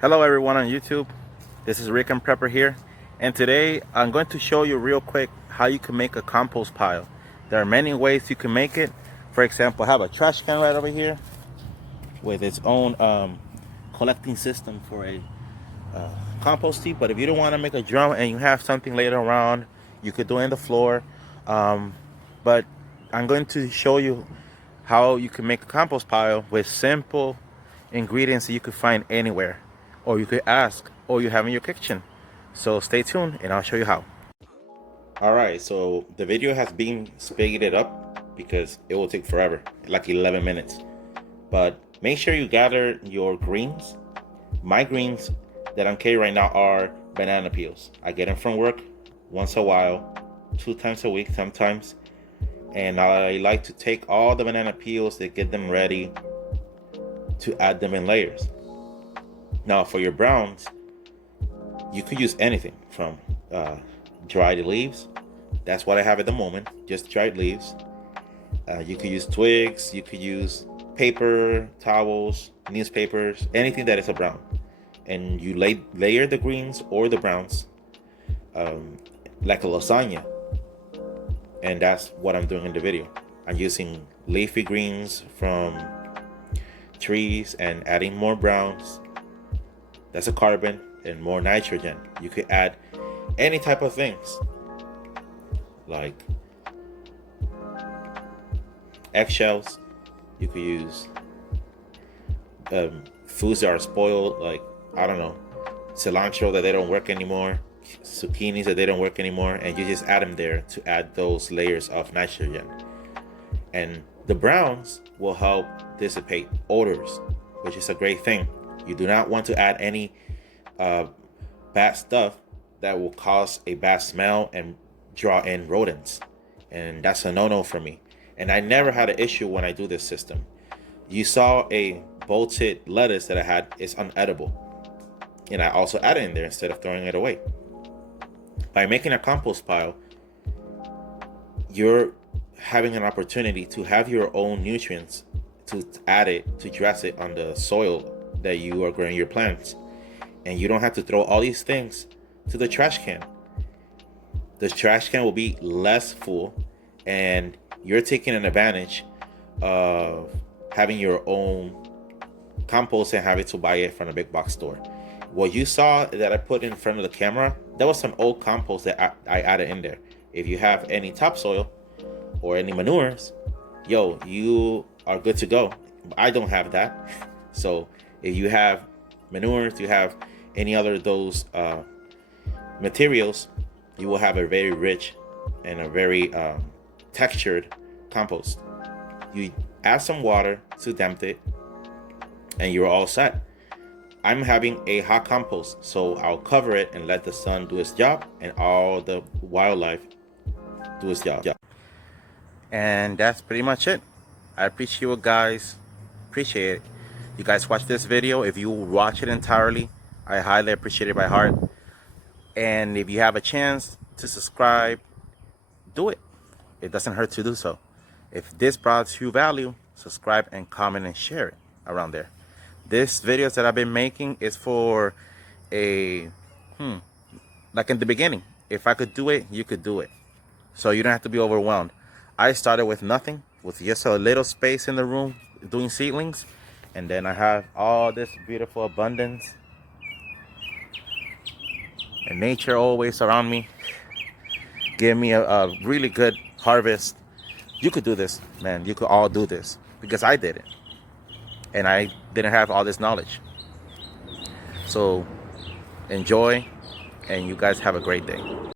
Hello everyone on YouTube, this is RicanPrepper here, and today I'm going to show you real quick how you can make a compost pile. There are many ways you can make it. For example, I have a trash can right over here with its own collecting system for a compost heap. But if you don't want to make a drum and you have something later around, you could do it in the floor. But I'm going to show you how you can make a compost pile with simple ingredients that you could find anywhere, or you could ask, or you have in your kitchen. So stay tuned and I'll show you how. Alright, so the video has been speeded up because it will take forever, like 11 minutes. But make sure you gather your greens. My greens that I'm carrying right now are banana peels. I get them from work once a while, 2 times a week sometimes. And I like to take all the banana peels and get them ready to add them in layers. Now for your browns, you could use anything from dried leaves. That's what I have at the moment, just dried leaves. You could use twigs, you could use paper, towels, newspapers, anything that is a brown. And you layer the greens or the browns like a lasagna. And that's what I'm doing in the video. I'm using leafy greens from trees and adding more browns. That's a carbon and more nitrogen. You could add any type of things like eggshells. You could use foods that are spoiled, like, I don't know, cilantro that they don't work anymore, zucchinis that they don't work anymore, and you just add them there to add those layers of nitrogen. And the browns will help dissipate odors, which is a great thing. You do not want to add any bad stuff that will cause a bad smell and draw in rodents, and that's a no-no for me. And I never had an issue when I do this system. You saw a bolted lettuce that I had is unedible, and I also added in there instead of throwing it away. By making a compost pile, you're having an opportunity to have your own nutrients, to add it, to dress it on the soil that you are growing your plants. And you don't have to throw all these things to the trash can. The trash can will be less full, and you're taking an advantage of having your own compost and having to buy it from a big box store. What you saw that I put in front of the camera, that was some old compost that I added in there. If you have any topsoil or any manures, yo, you are good to go. I don't have that. So if you have manures, you have any other of those materials, you will have a very rich and a very textured compost. You add some water to damp it and you're all set. I'm having a hot compost, so I'll cover it and let the sun do its job and all the wildlife do its job. And that's pretty much it. I appreciate you guys. Appreciate it. You guys watch this video. If you watch it entirely, I highly appreciate it by heart. And if you have a chance to subscribe, do it. It doesn't hurt to do so. If this brought you value, subscribe and comment and share it around there. This videos that I've been making is for a like in the beginning, if I could do it, you could do it. So you don't have to be overwhelmed. I started with nothing, with just a little space in the room doing seedlings, and then I have all this beautiful abundance and nature always around me, give me a really good harvest. You could do this, man. You could all do this because I did it. And I didn't have all this knowledge. So enjoy, and you guys have a great day.